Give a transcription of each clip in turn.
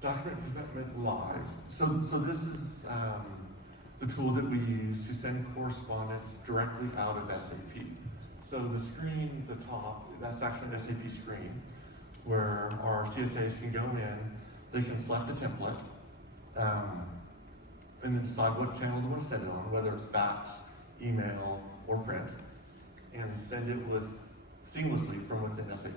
Document Presentment Live. So this is the tool that we use to send correspondence directly out of SAP. So the screen, the top, that's actually an SAP screen where our CSAs can go in, they can select a template, and then decide what channel they want to send it on, whether it's fax, email, or print, and send it seamlessly from within SAP.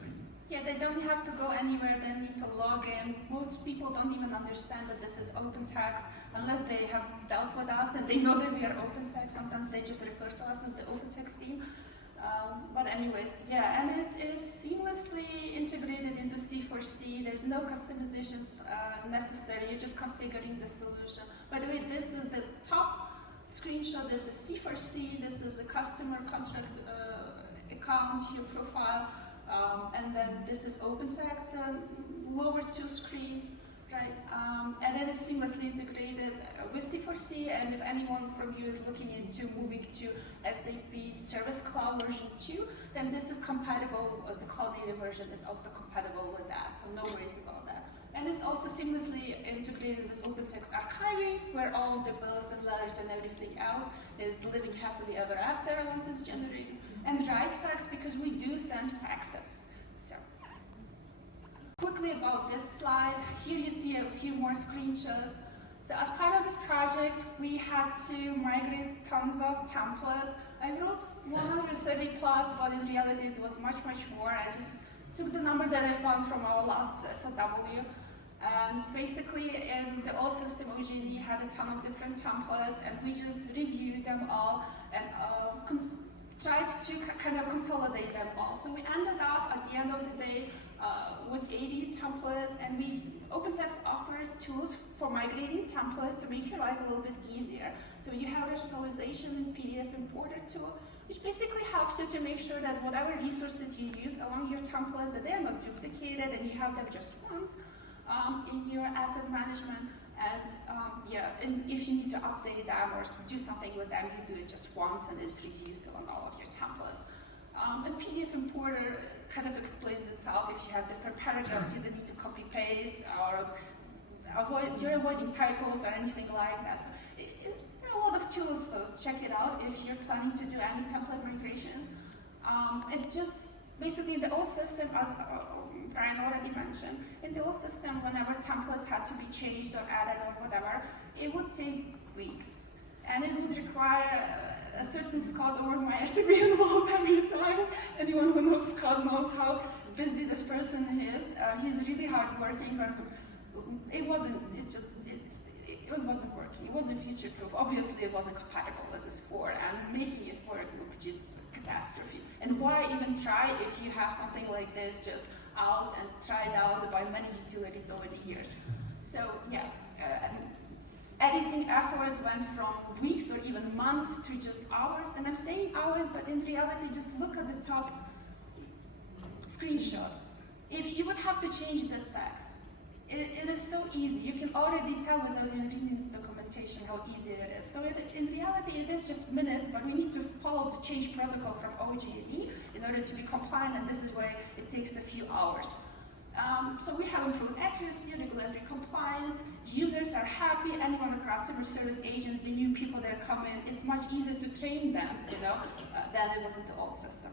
Yeah, they don't have to go anywhere, they need to log in. Most people don't even understand that this is OpenText unless they have dealt with us and they know that we are OpenText. Sometimes they just refer to us as the OpenText team. But anyways, yeah, and it is seamlessly integrated into C4C. There's no customizations necessary, you're just configuring the solution. By the way, this is the top screenshot, this is C4C, this is a customer contract account, your profile, and then this is OpenText, the lower two screens, right? And it is seamlessly integrated with C4C, and if anyone from you is looking into moving to SAP Service Cloud version 2, then this is compatible, the Cloud Native version is also compatible with that, so no worries about that. And it's also seamlessly integrated with OpenText archiving, where all the bills and letters and everything else is living happily ever after once it's generated. And write fax, because we do send faxes. So, quickly about this slide, here you see a few more screenshots. So as part of this project, we had to migrate tons of templates. I wrote 130 plus, but in reality it was much, much more. I just took the number that I found from our last SOW. And basically, in the old system, OG&E had a ton of different templates, and we just reviewed them all and tried to kind of consolidate them all. So we ended up at the end of the day with 80 templates, and OpenText offers tools for migrating templates to make your life a little bit easier. So you have rationalization in PDF importer tool, which basically helps you to make sure that whatever resources you use along your templates, that they are not duplicated and you have them just once in your asset management. And and if you need to update them or do something with them, you do it just once and it's reused on all of your templates. And PDF importer kind of explains itself. If you have different paragraphs, you don't need to copy paste or you're avoiding typos or anything like that. So there are a lot of tools, so check it out if you're planning to do any template migrations. It just basically the old system, as Bryan already mentioned, in the old system, whenever templates had to be changed or added or whatever, it would take weeks. And it would require a certain Scott Overmeyer to be involved every time. Anyone who knows Scott knows how busy this person is. He's really hardworking, but it wasn't working. It wasn't future-proof. Obviously, it wasn't compatible with S4, and making it work would be just catastrophe. And why even try if you have something like this just out and tried out by many utilities over the years? So yeah, editing efforts went from weeks or even months to just hours. And I'm saying hours, but in reality, just look at the top screenshot. If you would have to change the text, it is so easy. You can already tell without even reading the documentation how easy it is. So in reality, it is just minutes, but we need to follow the change protocol from OG&E in order to be compliant, and this is where it takes a few hours. So we have improved accuracy, regulatory compliance, users are happy, anyone, the customer service agents, the new people that come in, it's much easier to train them, than it was in the old system.